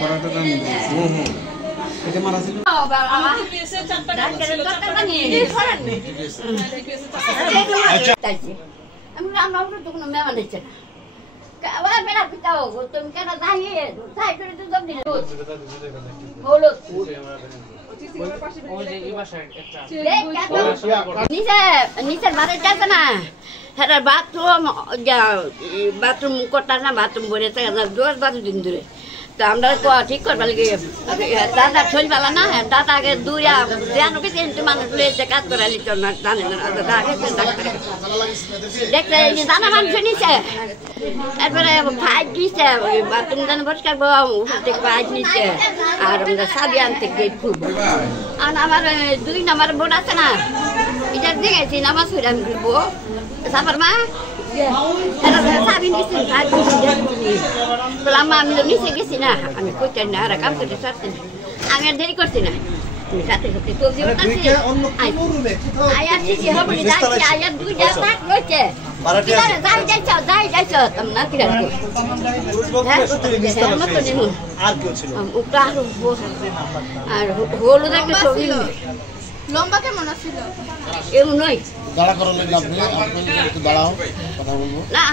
করাটা দাম এটা মারা ছিল আমি রান্না তো কোনো মেহমান দিচ্ছে না আবার মেরা পিতা হোক তুমি কেন দাঁড়িয়ে তাই করে তো জব দিলে হলো নিচের বাড়িতে আছে না হ্যাঁ বাথরুম করতাম না বাথরুম বলে 10-12 দিন ধরে তো আমরা ঠিক করবার লাগে দাদা চলবেলা না দাদাকে দূরে জানো কি তিনটে মানুষ লয়েছে কাজ করে লিখত না জানে না দেখতে জানা মানুষ নিচ্ছে এরপরে ভাই দিচ্ছে বাথরুম জানো পরিষ্কার থেকে ভাই নিচ্ছে আর আমরা সাবি আনতে গেট খুব আর আমার 2 নম্বর বোর্ড আছে না এটা দেখেছি নামাজ পড়ে আমি করবো সাফার মা সাবি নিচ্ছি বললাম আমি তো নিচে গেছি না আমি করতেন না আর কাম করতে চাচ্ছি না আমি আর দেরি করছি না সাথে সাথে সবজি আয়ার শিখে হবে যাইছি আয়ার 2টা ভাগ রয়েছে যাই যাইছ তুমি না কিরা আর কেউ ছিল আর হলুদ একটা ছবি লম্বা কেমন আছিল এমন নয় দাঁড়া করো আপনি একটু দাঁড়াও কথা বলবো না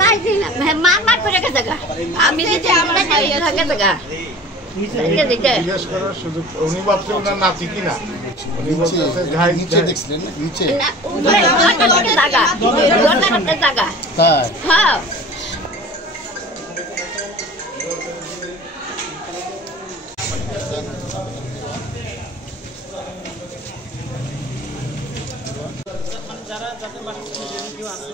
যাইছি না মার করে গেছে আমি দিতে আমরা থাকে জায়গা জিজ্ঞেস করার সুযোগ উনি ভাবছেন ওনার নাতি কিনা উনি বলতেছে নিচে দেখছিলেন না নিচে জায়গা তাই হ্যাঁ যারা যাদের বাসা কেউ আছে